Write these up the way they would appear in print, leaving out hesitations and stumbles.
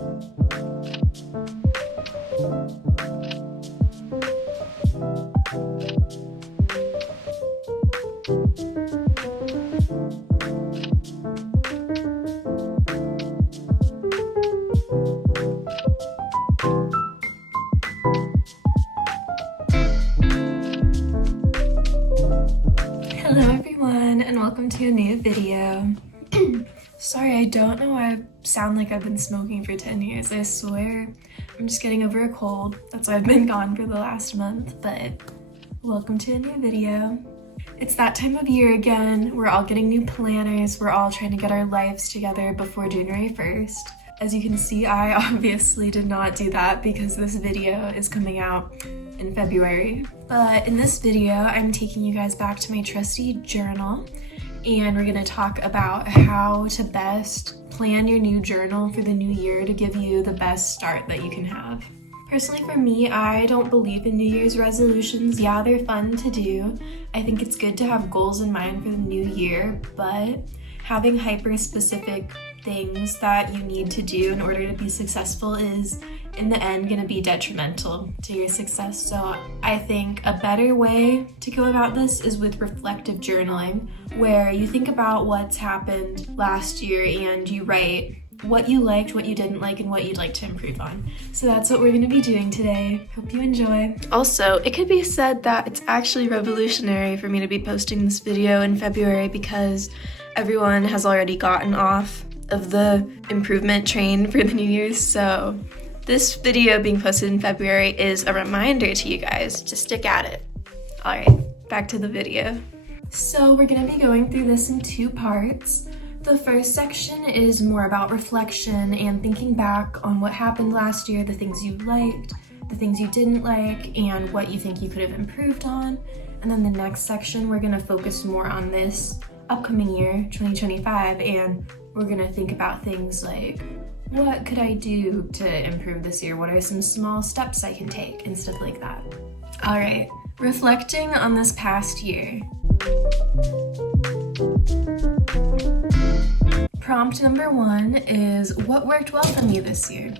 Hello everyone, and welcome to a new video. Sorry, I don't know why I sound like I've been smoking for 10 years. I swear I'm just getting over a cold. That's why I've been gone for the last month, but welcome to a new video. It's that time of year again. We're all getting new planners. We're all trying to get our lives together before January 1st. As you can see, I obviously did not do that because this video is coming out in February. But in this video, I'm taking you guys back to my trusty journal, and we're gonna talk about how to best plan your new journal for the new year to give you the best start that you can have. Personally, for me, I don't believe in New Year's resolutions. Yeah, they're fun to do. I think it's good to have goals in mind for the new year, but having hyper-specific things that you need to do in order to be successful is, in the end, going to be detrimental to your success. So I think a better way to go about this is with reflective journaling, where you think about what's happened last year and you write what you liked, what you didn't like, and what you'd like to improve on. So that's what we're going to be doing today. Hope you enjoy. Also, it could be said that it's actually revolutionary for me to be posting this video in February because everyone has already gotten off of the improvement train for the New Year's. So this video being posted in February is a reminder to you guys to stick at it. All right, back to the video. So we're going to be going through this in two parts. The first section is more about reflection and thinking back on what happened last year, the things you liked, the things you didn't like, and what you think you could have improved on. And then the next section, we're going to focus more on this upcoming year, 2025, and we're going to think about things like, what could I do to improve this year? What are some small steps I can take and stuff like that? All right, reflecting on this past year. Prompt number 1 is, what worked well for me this year?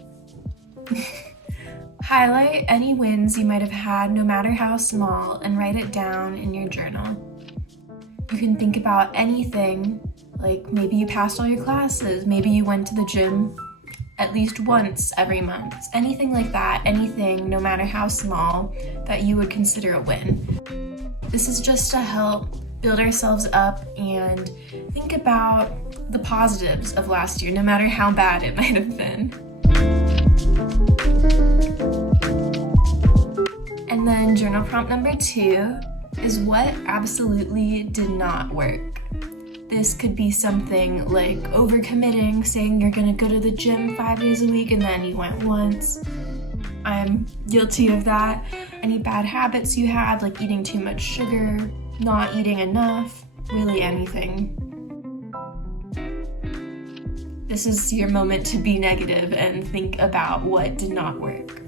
Highlight any wins you might have had, no matter how small, and write it down in your journal. You can think about anything, like maybe you passed all your classes, maybe you went to the gym at least once every month, anything like that, anything, no matter how small, that you would consider a win. This is just to help build ourselves up and think about the positives of last year, no matter how bad it might have been. And then journal prompt number 2 is what absolutely did not work. This could be something like overcommitting, saying you're gonna go to the gym 5 days a week and then you went once. I'm guilty of that. Any bad habits you had, like eating too much sugar, not eating enough, really anything. This is your moment to be negative and think about what did not work.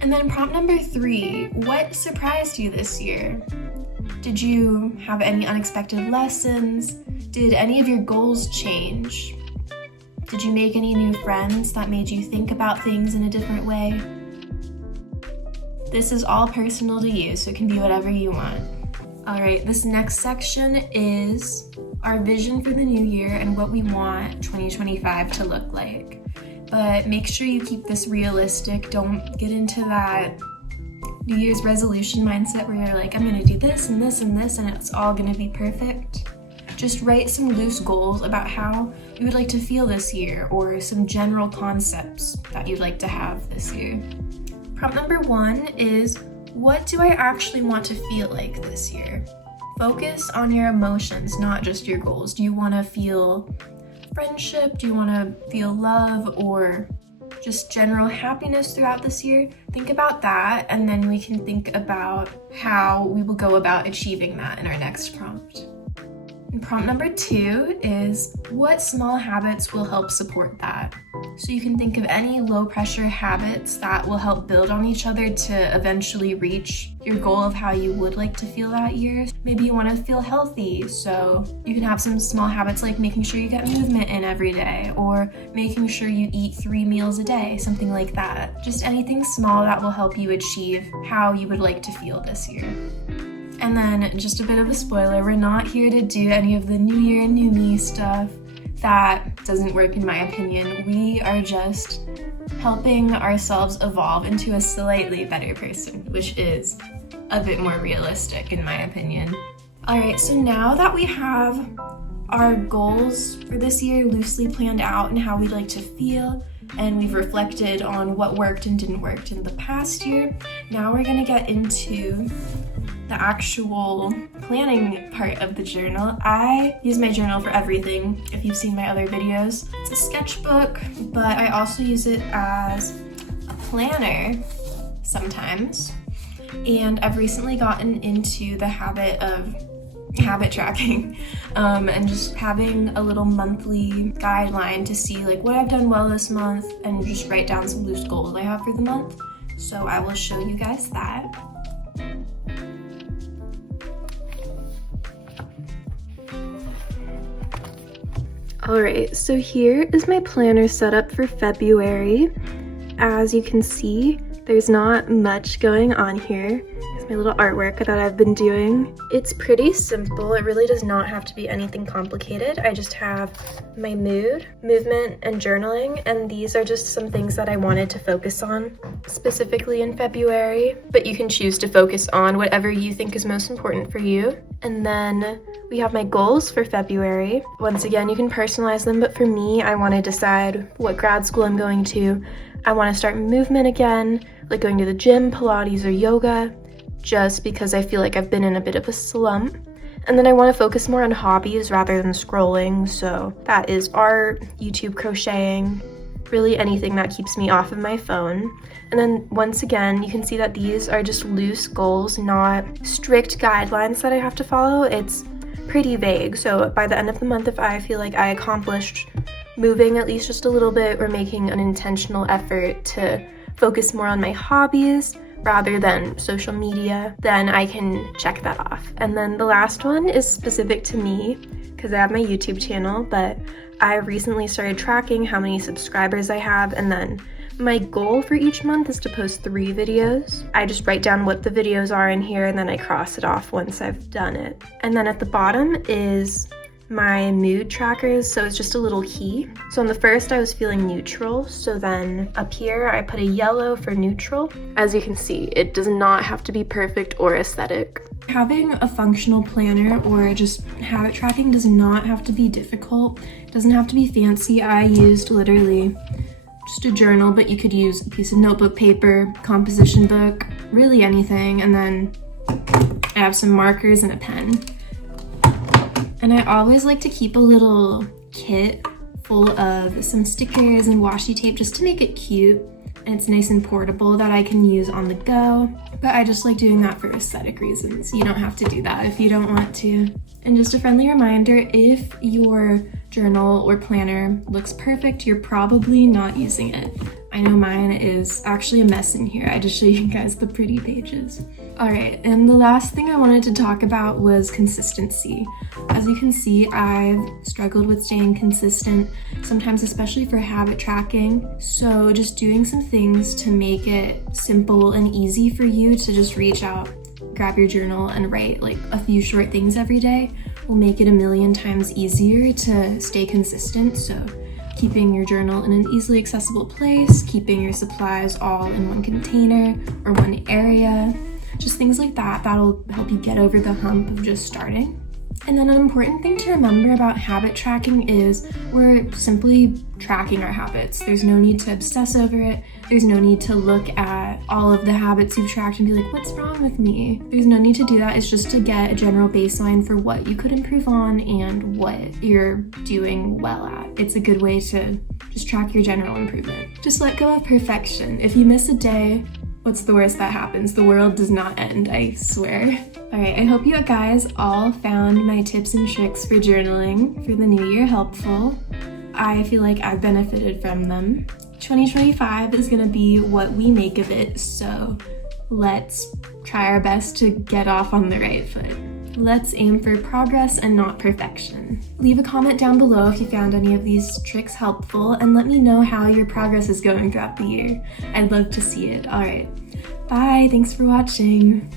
And then prompt number 3, what surprised you this year? Did you have any unexpected lessons? Did any of your goals change? Did you make any new friends that made you think about things in a different way? This is all personal to you, so it can be whatever you want. All right, this next section is our vision for the new year and what we want 2025 to look like. But make sure you keep this realistic. Don't get into that New Year's resolution mindset where you're like, I'm gonna do this and this and this and it's all gonna be perfect. Just write some loose goals about how you would like to feel this year or some general concepts that you'd like to have this year. Prompt number 1 is, what do I actually want to feel like this year? Focus on your emotions, not just your goals. Do you want to feel friendship? Do you want to feel love or just general happiness throughout this year? Think about that, and then we can think about how we will go about achieving that in our next prompt. And prompt number 2 is, what small habits will help support that? So you can think of any low pressure habits that will help build on each other to eventually reach your goal of how you would like to feel that year. Maybe you want to feel healthy, so you can have some small habits like making sure you get movement in every day, or making sure you eat 3 meals a day, something like that. Just anything small that will help you achieve how you would like to feel this year. And then just a bit of a spoiler, we're not here to do any of the new year, new me stuff. That doesn't work in my opinion. We are just helping ourselves evolve into a slightly better person, which is a bit more realistic in my opinion. All right, so now that we have our goals for this year loosely planned out and how we'd like to feel, and we've reflected on what worked and didn't work in the past year, now we're gonna get into the actual planning part of the journal. I use my journal for everything, if you've seen my other videos. It's a sketchbook, but I also use it as a planner sometimes. And I've recently gotten into the habit of habit tracking and just having a little monthly guideline to see like what I've done well this month and just write down some loose goals I have for the month. So I will show you guys that. Alright, so here is my planner setup for February. As you can see, there's not much going on here. It's my little artwork that I've been doing. It's pretty simple. It really does not have to be anything complicated. I just have my mood, movement, and journaling, and these are just some things that I wanted to focus on specifically in February, but you can choose to focus on whatever you think is most important for you. And then we have my goals for February. Once again, you can personalize them, but for me, I want to decide what grad school I'm going to. I want to start movement again, like going to the gym, Pilates, or yoga, just because I feel like I've been in a bit of a slump. And then I want to focus more on hobbies rather than scrolling, so that is art, YouTube crocheting, really anything that keeps me off of my phone. And then once again, you can see that these are just loose goals, not strict guidelines that I have to follow. It's pretty vague, so by the end of the month, if I feel like I accomplished moving at least just a little bit or making an intentional effort to focus more on my hobbies rather than social media, then I can check that off. And then the last one is specific to me because I have my YouTube channel, but I recently started tracking how many subscribers I have, and then my goal for each month is to post 3 videos. I just write down what the videos are in here and then I cross it off once I've done it. And then at the bottom is my mood trackers, so it's just a little key. So on the first I was feeling neutral, so then up here I put a yellow for neutral. As you can see, it does not have to be perfect or aesthetic. Having a functional planner or just habit tracking does not have to be difficult. It doesn't have to be fancy. I used literally just a journal, but you could use a piece of notebook paper, composition book, really anything, and then I have some markers and a pen. And I always like to keep a little kit full of some stickers and washi tape just to make it cute. And it's nice and portable that I can use on the go. But I just like doing that for aesthetic reasons. You don't have to do that if you don't want to. And just a friendly reminder, if your journal or planner looks perfect, you're probably not using it. I know mine is actually a mess in here. I just show you guys the pretty pages. All right, and the last thing I wanted to talk about was consistency. As you can see, I've struggled with staying consistent, sometimes especially for habit tracking. So just doing some things to make it simple and easy for you to just reach out, grab your journal and write like a few short things every day will make it a million times easier to stay consistent. So keeping your journal in an easily accessible place, keeping your supplies all in one container or one area, just things like that, that'll help you get over the hump of just starting. And then an important thing to remember about habit tracking is we're simply tracking our habits. There's no need to obsess over it. There's no need to look at all of the habits you've tracked and be like, what's wrong with me? There's no need to do that. It's just to get a general baseline for what you could improve on and what you're doing well at. It's a good way to just track your general improvement. Just let go of perfection. If you miss a day What's the worst that happens? The world does not end, I swear. All right, I hope you guys all found my tips and tricks for journaling for the new year helpful. I feel like I've benefited from them. 2025 is gonna be what we make of it, so let's try our best to get off on the right foot. Let's aim for progress and not perfection. Leave a comment down below if you found any of these tricks helpful, and let me know how your progress is going throughout the year. I'd love to see it. All right, bye, thanks for watching.